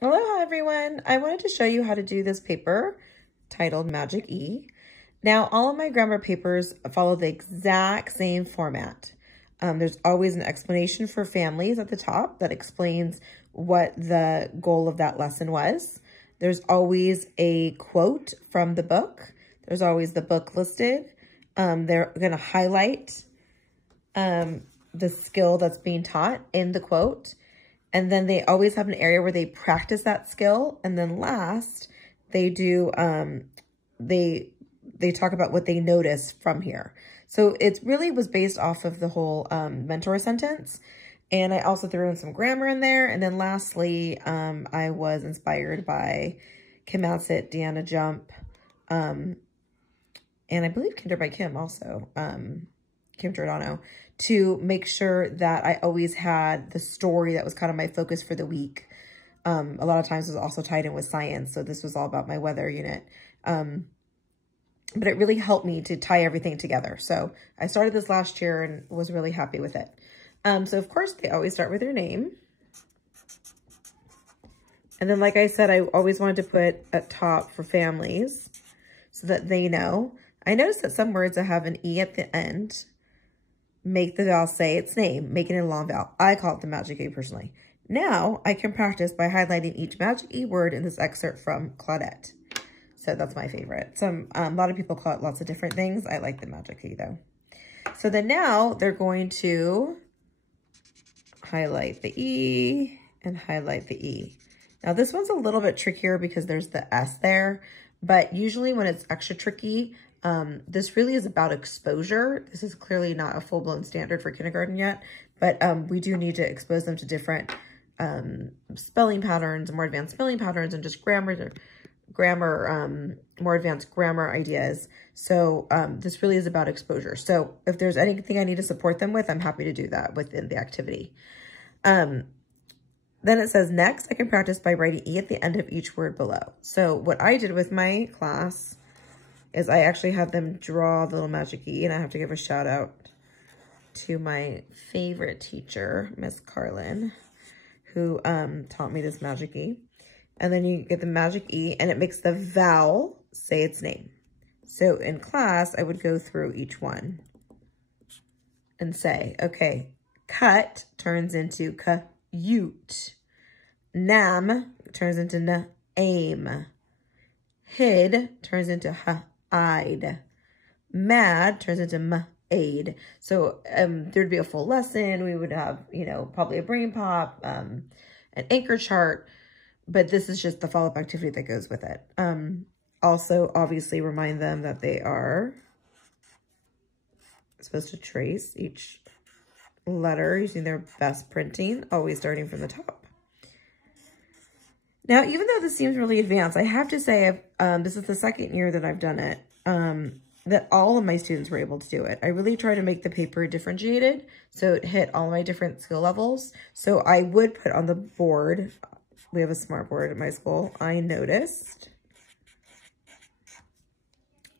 Aloha everyone! I wanted to show you how to do this paper titled Magic E. Now all of my grammar papers follow the exact same format. There's always an explanation for families at the top that explains what the goal of that lesson was. There's always a quote from the book. There's always the book listed. They're going to highlight the skill that's being taught in the quote. And then they always have an area where they practice that skill. And then last, they do, they talk about what they noticed from here. So it really was based off of the whole mentor sentence. And I also threw in some grammar in there. And then lastly, I was inspired by Kim Moutsett, Deanna Jump, and I believe Kinder by Kim also, Kim Giordano, to make sure that I always had the story that was kind of my focus for the week. A lot of times it was also tied in with science. So this was all about my weather unit. But it really helped me to tie everything together. So I started this last year and was really happy with it. So of course they always start with their name. And then, like I said, I always wanted to put at top for families so that they know. I noticed that some words that have an E at the end make the vowel say its name, making it a long vowel. I call it the Magic E personally. Now I can practice by highlighting each Magic E word in this excerpt from Claudette. So that's my favorite. A lot of people call it lots of different things. I like the Magic E though. So then now they're going to highlight the E and highlight the E. Now this one's a little bit trickier because there's the S there, but usually when it's extra tricky, this really is about exposure. This is clearly not a full-blown standard for kindergarten yet, but we do need to expose them to different spelling patterns, more advanced spelling patterns, and just more advanced grammar ideas. So this really is about exposure. So if there's anything I need to support them with, I'm happy to do that within the activity. Then it says, next, I can practice by writing E at the end of each word below. So what I did with my class is I actually had them draw the little Magic E, and I have to give a shout out to my favorite teacher, Miss Carlin, who taught me this Magic E. And then you get the Magic E, and it makes the vowel say its name. So in class, I would go through each one and say, okay, cut turns into ute. Nam turns into aim. Hid turns into hide. Mad turns into aid. So there'd be a full lesson. We would have, probably a brain pop, an anchor chart, but this is just the follow-up activity that goes with it. Also, obviously remind them that they are supposed to trace each letter using their best printing, always starting from the top. Now, even though this seems really advanced, I have to say, this is the second year that I've done it, that all of my students were able to do it. I really try to make the paper differentiated, so it hit all my different skill levels. So I would put on the board, we have a smart board at my school, I noticed.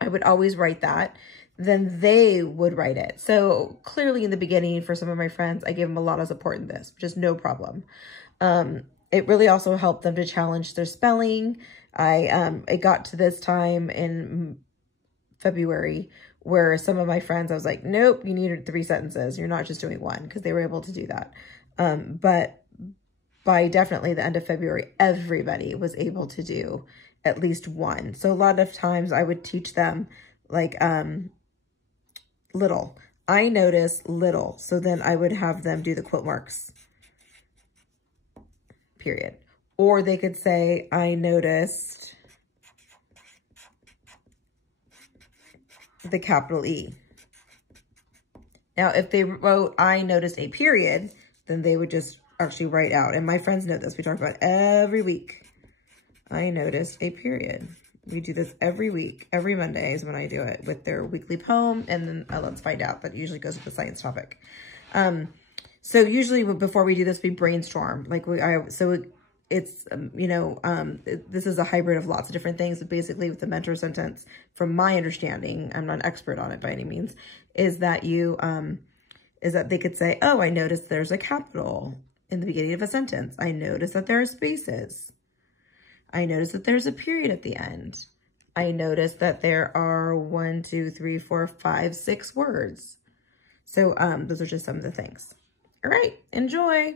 I would always write that. Then they would write it. So clearly in the beginning, for some of my friends, I gave them a lot of support in this, which is no problem. It really also helped them to challenge their spelling. It got to this time in February where some of my friends, I was like, nope, you needed 3 sentences. You're not just doing one, because they were able to do that. But by definitely the end of February, everybody was able to do at least one. So a lot of times I would teach them like, little. I noticed little. So then I would have them do the quote marks, period. Or they could say, I noticed the capital E. Now, if they wrote, I noticed a period, then they would just actually write out. And my friends know this. We talk about it every week. I noticed a period. We do this every week. Every Monday is when I do it with their weekly poem. And then let's find out. That usually goes with the science topic. So usually before we do this, we brainstorm. This is a hybrid of lots of different things. But basically with the mentor sentence, from my understanding, I'm not an expert on it by any means, is that they could say, oh, I noticed there's a capital in the beginning of a sentence. I noticed that there are spaces. I noticed that there's a period at the end. I noticed that there are 1, 2, 3, 4, 5, 6 words. So those are just some of the things. All right, enjoy.